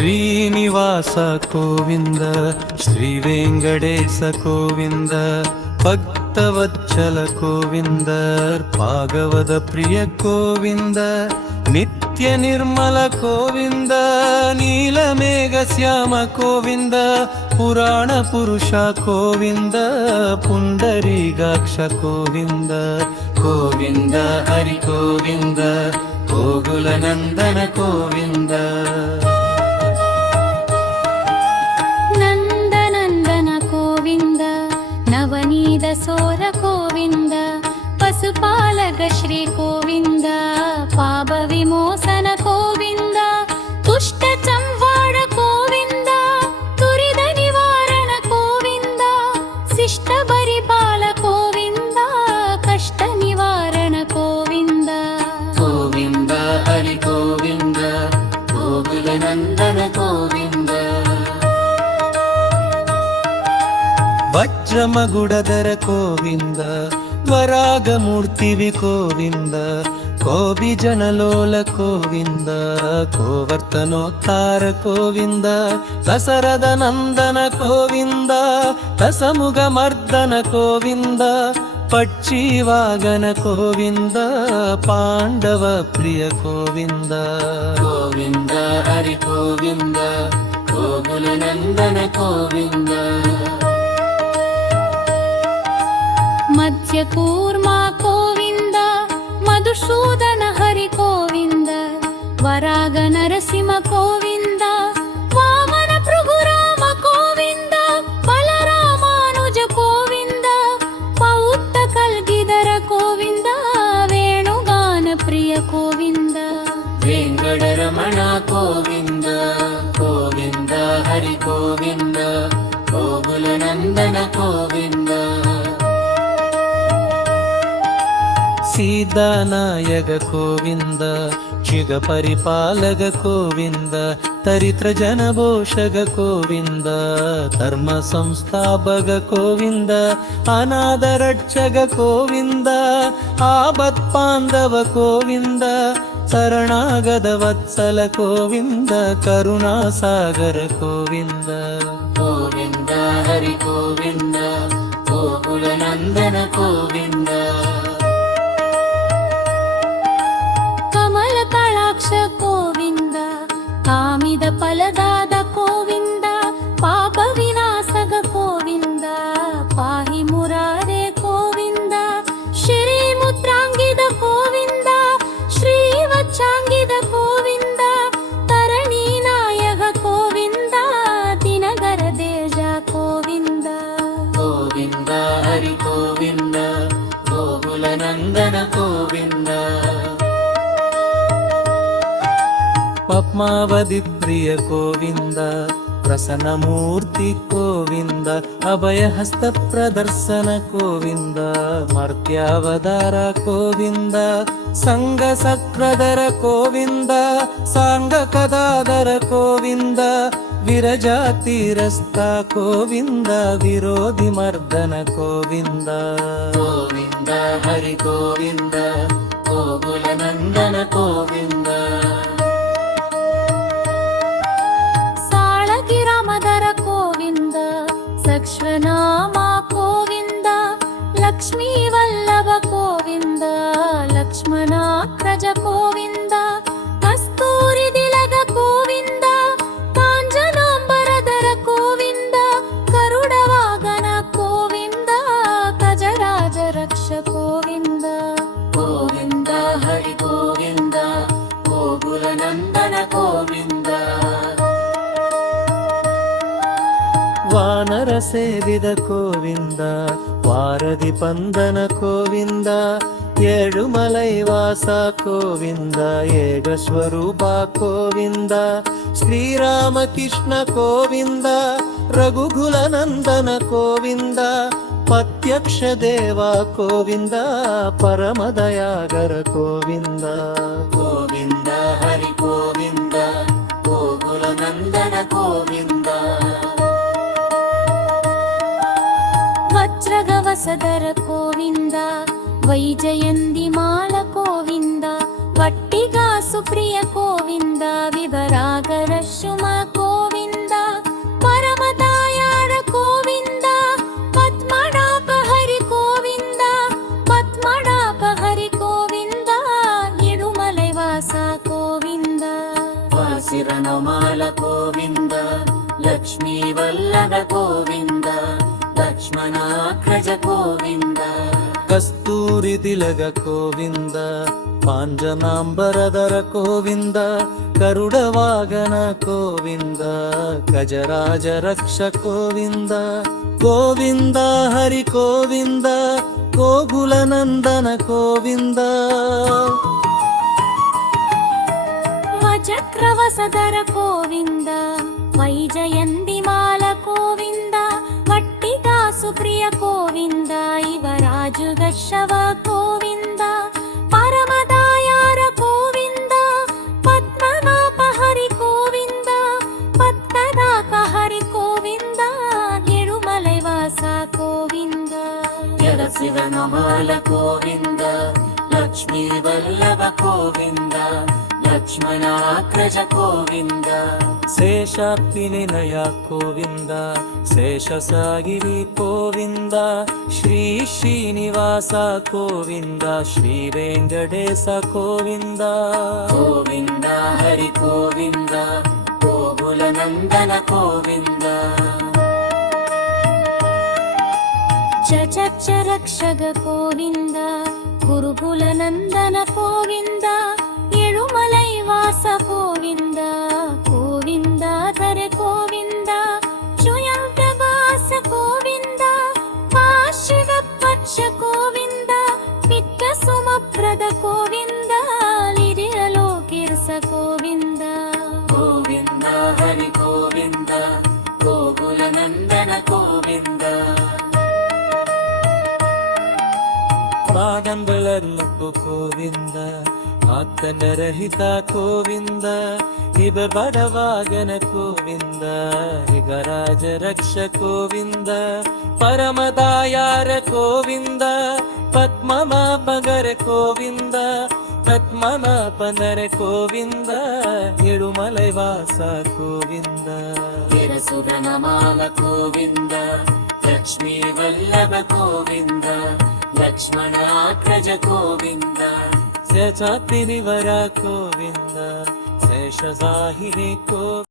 ಶ್ರೀನಿವಾಸ ಗೋವಿಂದ, ಶ್ರೀ ವೆಂಕಟೇಶ ಗೋವಿಂದ, ಭಕ್ತವತ್ಸಲ ಗೋವಿಂದ, ಭಾಗವತ ಪ್ರಿಯ ಗೋವಿಂದ, ನಿತ್ಯ ನಿರ್ಮಲ ಗೋವಿಂದ, ನೀಲಮೇಘ ಶ್ಯಾಮ ಗೋವಿಂದ, ಪುರಾಣ ಪುರುಷ ಗೋವಿಂದ, ಪುಂಡರೀಕಾಕ್ಷ ಗೋವಿಂದ, ಗೋವಿಂದ ಹರಿ ಗೋವಿಂದ, ಗೋಕುಲ ನಂದನ ಗೋವಿಂದ. ನಂದನಂದನ ಗೋವಿಂದ, ನವನೀತ ಸೋರ ಗೋವಿಂದ, ಪಶುಪಾಲಕ ಶ್ರೀ ಗೋವಿಂದ, ಪಾಪ ವಿಮೋಸನ ಗೋವಿಂದ, ದುಷ್ಟ ಸಂವಾಡ ಗೋವಿಂದ, ತುರಿದ ನಿವಾರಣ ಗೋವಿಂದ, ಶಿಷ್ಟ ಪರಿಪಾಲ ಗೋವಿಂದ, ಕಷ್ಟ ನಿವಾರಣ ಗೋವಿಂದ, ಗೋವಿಂದ ಹರಿ ಗೋವಿಂದ, ಗೋಕುಲ ನಂದನ ಗೋವಿಂದ. ವಜ್ರಮಗುಡಧರ ಗೋವಿಂದ, ವರಾಗಮೂರ್ತಿವಿ ಗೋವಿಂದ, ಕೋಬಿಜನಲೋಲ ಗೋವಿಂದ, ಗೋವರ್ತನೋತ್ತಾರ ಗೋವಿಂದ, ದಸರದ ನಂದನ ಗೋವಿಂದ, ದಸಮುಗ ಮರ್ದನ ಗೋವಿಂದ, ಪಕ್ಷಿವಾಗನ ಗೋವಿಂದ, ಪಾಂಡವ ಪ್ರಿಯ ಗೋವಿಂದ, ಗೋವಿಂದ ಹರಿ ಗೋವಿಂದ, ಗೋಕುಲ ನಂದನ ಗೋವಿಂದ. ಮಧ್ಯ ಕೂರ್ಮ ಗೋವಿಂದ, ಮಧುಸೂದನ ಹರಿ ಗೋವಿಂದ, ವರಾಗ ನರಸಿಂಹ ಗೋವಿಂದ, ವಾಮನ ಭೃಗುರಾಮ ಗೋವಿಂದ, ಬಲರಾಮಾನುಜ ಗೋವಿಂದ, ಪೌತ್ತ ಕಲ್ಗಿದರ ಗೋವಿಂದ, ವೇಣುಗಾನ ಪ್ರಿಯ ಗೋವಿಂದ, ವೆಂಕಟರಮಣ ಗೋವಿಂದ, ಗೋವಿಂದ ಹರಿ ಗೋವಿಂದ, ಗೋಕುಲ ನಂದನ ಗೋವಿಂದ. ಸೀತಾನಾಯಕ ಗೋವಿಂದ, ಶಿಗ ಪರಿಪಾಲಕ ಗೋವಿಂದ, ತರಿತ್ರ ಜನಭೋಷಕ ಗೋವಿಂದ, ಧರ್ಮ ಸಂಸ್ಥಾಪಕ ಗೋವಿಂದ, ಅನಾಥ ರಕ್ಷಕ ಗೋವಿಂದ, ಆಪತ್ಪಾಂಧವ ಗೋವಿಂದ, ಶರಣಾಗತ ವತ್ಸಲ ಗೋವಿಂದ, ಕರುಣಾಸಾಗರ ಗೋವಿಂದ, ಗೋವಿಂದ ಹರಿ ಗೋವಿಂದ, ಗೋಕುಲ ನಂದನ ಗೋವಿಂದ. ಕಮಲ ಕಳಾಕ್ಷ ಗೋವಿಂದ, ಕಾಮಿದ ಫಲದಾದ ಗೋವಿಂದ, ಪಾಪ ವಿನಾಶಕ ಗೋವಿಂದ, ಪಾಹಿ ಮುರಾರೆ ಗೋವಿಂದ, ಶ್ರೀ ಮುದ್ರಾಂಗಿದ ಗೋವಿಂದ, ಶ್ರೀ ವಚ್ಚಾಂಗಿದ ಗೋವಿಂದ, ತರಣಿ ನಾಯಕ ಗೋವಿಂದ, ದಿನಗರ ದೇಶ ಗೋವಿಂದ, ಗೋವಿಂದ ಹರಿ ಗೋವಿಂದ, ಗೋಕುಲ ನಂದನ ಗೋವಿಂದ. ಪದ್ಮಾವತಿ ಪ್ರಿಯ ಗೋವಿಂದ, ಪ್ರಸನ್ನ ಮೂರ್ತಿ ಗೋವಿಂದ, ಅಭಯಹಸ್ತ ಪ್ರದರ್ಶನ ಗೋವಿಂದ, ಮರ್ತ್ಯಾವತಾರ ಗೋವಿಂದ, ಸಂಘ ಸಕ್ರಧರ ಗೋವಿಂದ, ಸಾಂಗ ಕದಾಧರ ಗೋವಿಂದ, ವಿರಜಾತಿರಸ್ತ ಗೋವಿಂದ, ವಿರೋಧಿ ಮರ್ದನ ಗೋವಿಂದ, ಗೋವಿಂದ ಹರಿ ಗೋವಿಂದ, ಗೋಕುಲ ನಂದನ ಗೋವಿಂದ. ಸಾಳಗಿರಾಮದರ ಗೋವಿಂದ, ಸಕ್ಷ್ಮನಾಮ ಗೋವಿಂದ, ಲಕ್ಷ್ಮೀ ವಲ್ಲಭ ಗೋವಿಂದ, ಲಕ್ಷ್ಮಣಾಗ್ರಜ ಗೋವಿಂದ, ಕಸ್ತೂರಿ ದಿಲಗ ಗೋವಿಂದ, ಕಾಂಜನಾಂಬರಧರ ಗೋವಿಂದ, ಗರುಡ ವಾಹನ ಗೋವಿಂದ, ಗಜರಾಜ ರಕ್ಷ ಗೋವಿಂದ, ಗೋವಿಂದ ಹರಿ ಗೋವಿಂದ, ಗೋಕುಲ ನಂದನ ಗೋವಿಂದ. ವಾನರ ಸೇವಿದ ಗೋವಿಂದ, ವಾರದಿ ಪಂದನ ಗೋವಿಂದ, ಏಳುಮಲೈ ವಾಸ ಗೋವಿಂದ, ಏಕ ಸ್ವರೂಪ ಗೋವಿಂದ, ಶ್ರೀರಾಮಕೃಷ್ಣ ಗೋವಿಂದ, ರಘುಕುಲ ನಂದನ ಗೋವಿಂದ, ಪ್ರತ್ಯಕ್ಷ ದೇವ ಗೋವಿಂದ, ಪರಮದಯಾಗರ ಗೋವಿಂದ, ಗೋವಿಂದ ಹರಿ ಗೋವಿಂದ, ಗೋಕುಲ ನಂದನ ಗೋವಿಂದ. ವಜ್ರಗವಸದರ ಗೋವಿಂದ, ವೈಜಯಂತಿ ಮಾಲ ಗೋವಿಂದ, ವಟ್ಟಿಗಾಸು ಪ್ರಿಯ ಗೋವಿಂದ, ವಿವರಾಗರ ಶುಮ ನಮಾಲ ಗೋವಿಂದ ಲಕ್ಷ್ಮೀ ವಲ್ಲಭ ಗೋವಿಂದ ಲಕ್ಷ್ಮಣಾಗ್ರಜ ಗೋವಿಂದ ಕಸ್ತೂರಿ ತಿಲಕ ಗೋವಿಂದ ಪಾಂಜನಾಂಬರಧರ ಗೋವಿಂದ ಗರುಡ ವಾಗನ ಗೋವಿಂದ ಗಜರಾಜ ರಕ್ಷ ಗೋವಿಂದ ಗೋವಿಂದ ಹರಿ ಗೋವಿಂದ ಗೋಕುಲ ನಂದನ ಗೋವಿಂದ ವಜಕ್ರವಸದರ ಗೋವಿಂದ ವೈಜಯಂತಿಮಾಲ ಗೋವಿಂದ ವಟ್ಟಿಗಾಸು ಪ್ರಿಯ ಗೋವಿಂದ ಇವರಾಜು ಗಶವ ಗೋವಿಂದ ಪರಮದಾಯಾರ ಗೋವಿಂದ ಪದ್ಮನಾಭ ಹರಿ ಗೋವಿಂದ ಪದ್ಮನಾಭ ಹರಿ ಗೋವಿಂದ ಎಳುಮಲೈ ವಾಸ ಗೋವಿಂದ ಶಿವನಮಾಲ ಗೋವಿಂದ ಲಕ್ಷ್ಮೀ ವಲ್ಲಭ ಗೋವಿಂದ ಲಕ್ಷ್ಮಣಾಗ್ರಜ ಗೋವಿಂದ ಶೇಷಾಪ್ತಿ ನಿಲಯ ಗೋವಿಂದ ಶೇಷಸಾಗಿರಿ ಗೋವಿಂದ ಶ್ರೀ ಶ್ರೀನಿವಾಸ ಗೋವಿಂದ ಶ್ರೀ ವೆಂಕಟೇಶ ಗೋವಿಂದ ಗೋವಿಂದ ಹರಿ ಗೋವಿಂದ ಗೋಕುಲ ನಂದನ ಗೋವಿಂದ ಚಚಕ್ಷ ರಕ್ಷಗ ಗೋವಿಂದ ಗುರುಕುಲ ನಂದನ ಗೋವಿಂದ ಎಳುಮಲೈ ವಾಸ ಗೋವಿಂದ ಗೋವಿಂದ ಧರೆ ಗೋವಿಂದ ಶ್ರೀಯಂತ ವಾಸ ಗೋವಿಂದ ಪಾಶಿವ ಪಕ್ಷ ಗೋವಿಂದ ಪಿತ್ತ ಸುಮಪ್ರದ ಗೋವಿಂದ ಲಿರಿಯಲೋಕಿರ್ಸ ಗೋವಿಂದ ಗೋವಿಂದ ಹರಿ ಗೋವಿಂದ ಗೋಕುಲ ನಂದನ ಗೋವಿಂದ ಪಾದಂಗಳನ್ನಪ್ಪು ಗೋವಿಂದ ಆತನರಹಿತ ಗೋವಿಂದ ಇವ ಬಡವಾಗನ ಗೋವಿಂದ ಗರಾಜ ರಕ್ಷ ಗೋವಿಂದ ಪರಮದಾಯಾರ ಗೋವಿಂದ ಪದ್ಮನಾಭಗರ ಗೋವಿಂದ ಪದ್ಮನಾಭನರ ಗೋವಿಂದ ಎಳುಮಲೈ ವಾಸ ಗೋವಿಂದ ನಮಾಲ ಗೋವಿಂದ ಲಕ್ಷ್ಮೀ ವಲ್ಲಭ ಗೋವಿಂದ ಲಕ್ಷ್ಮಣಾಗ್ರಜ ಗೋವಿಂದ ಶೇಷಾದ್ರಿವರ ಗೋವಿಂದ ಶೇಷಸಾಹಿನಿ ಗೋವಿಂದ